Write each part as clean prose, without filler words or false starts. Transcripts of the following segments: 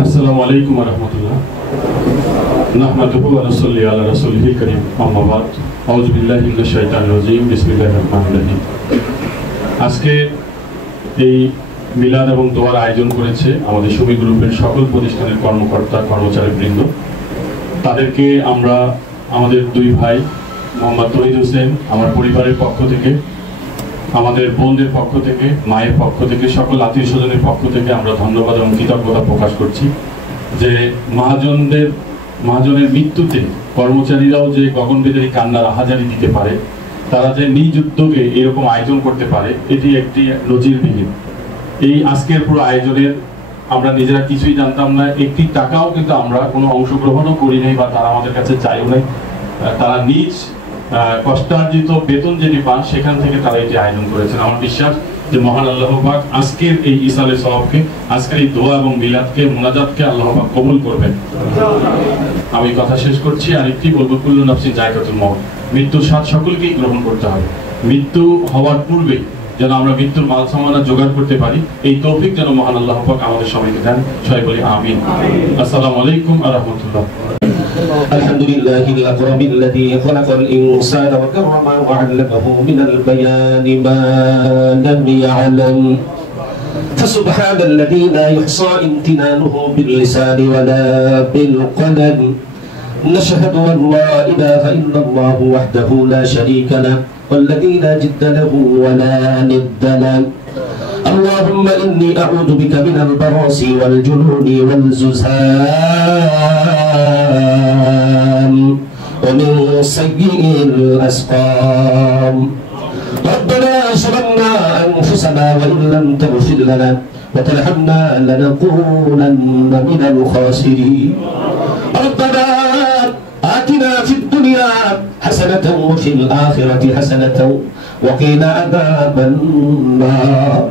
আসসালামু আলাইকুম ওয়া রাহমাতুল্লাহ। নাহমাদুহু ওয়া নুসাল্লি আলা রাসূলিহিল কারীম। আম্মা বাদ। আউযু বিল্লাহি মিনাশ শাইতানির রাজীম। বিসমিল্লাহির রহমানির রহিম। আজকে এই মিলাদ এবং দোয়ার আয়োজন করেছে আমাদের সুমি গ্রুপের সকল প্রতিষ্ঠানের কর্মকর্তা কর্মচারীবৃন্দ। তাদেরকে আমরা আমাদের দুই ভাই মোহাম্মদ তহিদ হোসেন, আমার পরিবারের পক্ষ থেকে, আমাদের বোনদের পক্ষ থেকে, মায়ের পক্ষ থেকে, সকল আত্মীয় স্বজনের পক্ষ থেকে আমরা ধন্যবাদ এবং কৃতজ্ঞতা প্রকাশ করছি যে মহাজনের মৃত্যুতে কর্মচারীরাও যে গগনভেদী কান্নার আহাজারি দিতে পারে, তারা যে নিজ উদ্যোগে এরকম আয়োজন করতে পারে, এটি একটি নজিরবিহীন। এই আজকের পুরো আয়োজনের আমরা নিজেরা কিছুই জানতাম না, একটি টাকাও কিন্তু আমরা কোনো অংশগ্রহণও করি নাই বা তারা আমাদের কাছে চাইও নাই। তারা নিজ কষ্টার্জিত বেতন যেটি পান সেখান থেকে তারা এটি আয়োজন করেছেন। আমার বিশ্বাস যে মহান আল্লাহ পাক আজকের এই ইসালে সওয়াবকে, আজকের এই দোয়া এবং মিলাদকে, মুনাজাতকে আল্লাহ পাক কবুল করবেন। আমি কথা শেষ করছি, আর একটি বলবো, কুল্লু নাফসিন যায়কাতুল মউত। মৃত্যুর স্বাদ সকলকেই গ্রহণ করতে হবে। মৃত্যু হওয়ার পূর্বে যেন আমরা মৃত্যুর মাল সামানা জোগাড় করতে পারি, এই তৌফিক যেন মহান আল্লাহ পাক আমাদের সবাইকে দেন। সবাই বলি আমিন। আসসালামু আলাইকুম ওয়া রাহমাতুল্লাহ। الحمد لله الأكرم الذي خلق الإنسان وكرمه وعلمه من البيان ما لم يعلم، فسبحان الذي لا يحصى امتنانه باللسان ولا بالقلم. نشهد أن لا إله إلا الله وحده لا شريك له والذي لا جد له ولا ند له. اللهم إني أعوذ بك من البراس والجنون والزهام ومن سيء الأسقام. ربنا ظلمنا أنفسنا وإن لم تغفر لنا وترحمنا لنكونن من الخاسرين. ربنا آتنا في الدنيا حسنة وفي الآخرة حسنة وقنا عذاب النار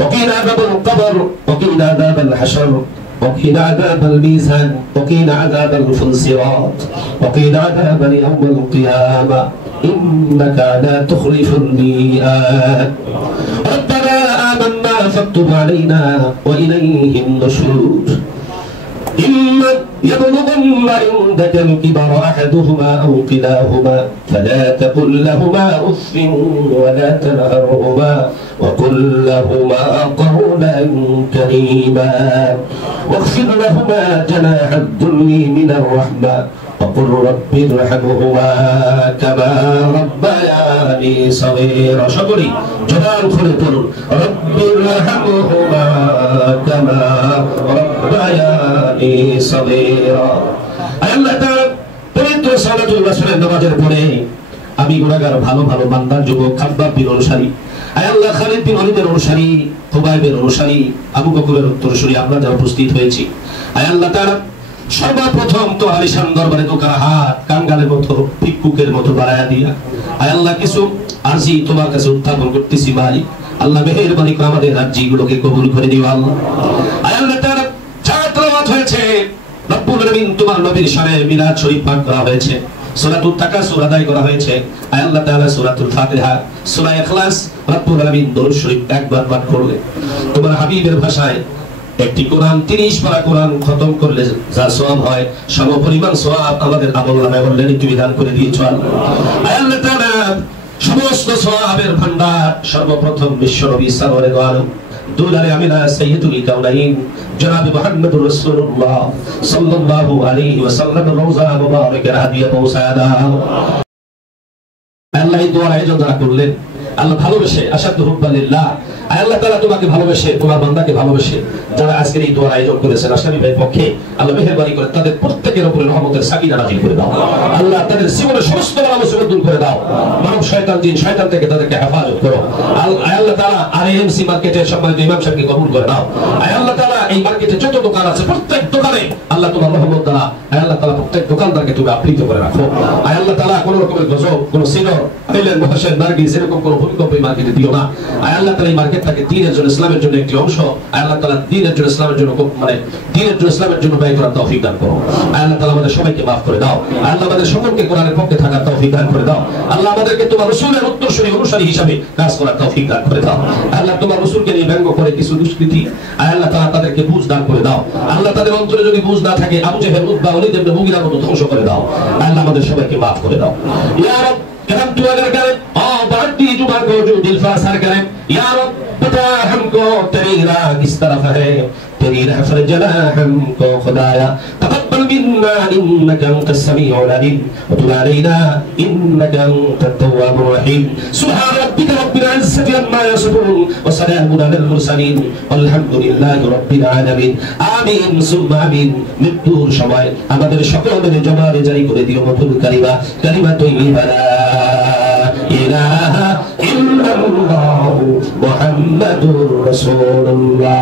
وقنا عذاب القبر وقنا عذاب الحشر وقنا عذاب الميزان وقنا عذاب الصراط وقنا عذاب يوم القيامة إنك لا تخلف الميعاد. ربنا آمنا فاكتب علينا وإليه النشور. إما يبلغن عندك الكبر أحدهما أو كلاهما فلا تقل لهما أف ولا تنهرهما وقل لهما قولا كريما واخفض لهما جناح الذل من الرحمة وقل رب ارحمهما كما ربياني صغيرا. شكري جلال خلق رب ارحمهما كما ربياني صغيرا. আল্লাহ তাআলা পবিত্র সালাতুল রাসূলের নামাজের পরে আমি গুনাহগার ভালো ভালো বান্দার যুবক খাব্বাব বিন অনুসারী, আয় আল্লাহ খালিদ বিন ওয়ালিদের অনুসারী, খুবাইবের অনুসারী, আবু বকরের উত্তরসূরি আমরা যারা উপস্থিত হয়েছি, আয় আল্লাহ তাআলা সর্বপ্রথম তো আলিশান দরবারে দোকার হাত কাঙ্গালের মতো ভিক্ষুকের মতো বাড়ায়া দিয়া আয় আল্লাহ কিছু আরজি তোমার কাছে উত্থাপন করতেছি ভাই। আল্লাহ মেহেরবানি করে আমাদের আরজিগুলোকে কবুল করে দিও আল্লাহ। আয় আল্লাহ তাআলা যা তেলাওয়াত হয়েছে রব্বুল আলামিন তোমার নবীর শানে মিলাদ শরীফ পাঠ করা হয়েছে, সূরাতুত তাকাসুর আদায় করা হয়েছে, আয় আল্লাহ তাআলা সূরাতুল ফাতিহা, সূরা ইখলাস রব্বুল আলামিন দরুদ শরীফ একবার পাঠ করলে তোমার হাবিবের ভাষায় একটি কোরআন 30 পারা কোরআন খতম করলে যা সওয়াব হয় সমপরিমাণ সওয়াব আমাদের আমলনামায় অলরেডি তুমি দান করে দিয়েছো আল্লাহ। আয় আল্লাহ তাআলা সমস্ত সওয়াবের ভান্ডার সর্বপ্রথম বিশ্বনবী সাল্লাল্লাহু আলাইহি দুলারে আমিনা সাইয়্যিদুল কাউনাইন জনাব মুহাম্মদুর রাসূলুল্লাহ সাল্লাল্লাহু আলাইহি ওয়াসাল্লাম রওজা মুবারাকের হাদিয়া পৌঁছায়া দাও। আল্লাহ এই দোয়া আয়োজন যারা করলেন আল্লাহ ভালোবেসে আশাদু হুব্বালিল্লাহ, আয় আল্লাহ তাআলা তোমাকে ভালোবেসে তোমার বান্দাকে ভালোবেসে যারা আজকের এই দোয়ার আয়োজন করেছেন আশরাফি ভাইয়ের পক্ষে আল্লাহ মেহেরবানি করে তাদের প্রত্যেকের উপরে রহমতের সাকিনা নাযিল করে দাও আল্লাহ। তাদের জীবনের সমস্ত বালা মুসিবত দূর করে দাও, মানব শয়তান জিন শয়তান থেকে তাদেরকে হেফাজত করো আয় আল্লাহ তাআলা। আরএমসি মার্কেটের সম্মানিত ইমাম সাহেবকে কবুল করে দাও আয় আল্লাহ তাআলা। এই মার্কেটে যত দোকান আছে প্রত্যেক দোকানে আল্লাহ তোমার রহমত দ্বারা আয় আল্লাহ তাআলা প্রত্যেক দোকানদারকে তুমি আপ্লিত করে রাখো আয় আল্লাহ তাআলা। কোন রকমের গজব, কোন সিনর আইলেন মহাশয় নার্গিস এরকম কোন ভূমিকম্প এই মার্কেটে দিও না আয় আল্লাহ তাআলা। এই মার্কেটটাকে দ্বীনের জন্য ইসলামের জন্য একটি অংশ আয় আল্লাহ তাআলা দ্বীনের জন্য ইসলামের জন্য দ্বীনের জন্য ইসলামের জন্য ব্যয় করার তৌফিক দান করো আয় আল্লাহ তাআলা। আমাদের সবাইকে maaf করে দাও আয় আল্লাহ। আমাদের সকলকে কোরআনের পক্ষে থাকার তৌফিক দান করে দাও আল্লাহ। আমাদেরকে তোমার রাসূলের উত্তরসূরি অনুসারী হিসাবে কাজ করার তৌফিক দান করে দাও আয় আল্লাহ। তোমার রাসূলকে নিয়ে ব্যঙ্গ করে কিছু দুষ্কৃতী আয় আল্লাহ তাআলা তাদেরকে তাদেরকে বুঝ দান করে দাও আল্লাহ তাদের অন্তরে যদি বুঝ না থাকে আবু জেহেল উতবা ওয়ালিদ ইবনে মুগিরার মতো ধ্বংস করে দাও আল্লাহ আমাদের সবাইকে maaf করে দাও ইয়া রব करम तू अगर करे बढ़ती जुबा को जो दिल फासर करे या रब बता हमको तेरी राह किस तरफ है तेरी राह पर जला हमको खुदाया तकब्बल मिन्ना इन्नका अंतस समीउल अलीम व तुब अलैना इन्नका अंतत तव्वाबुर रहीम सुब्हान रब्बिका रब्बिल इज्जति अम्मा यसिफून व सलामुन अलल मुरसलीन वल्हमदुलिल्लाहि रब्बिल आलामीन आमीन सुम्मा आमीन মৃত্যুর সময় আমাদের সকলের জবানে জারি করে দিও মধুর কালিমা কালিমা তাইয়্যিবা ইলাহা ইল্লাল্লাহ মুহাম্মাদুর রাসূলুল্লাহ।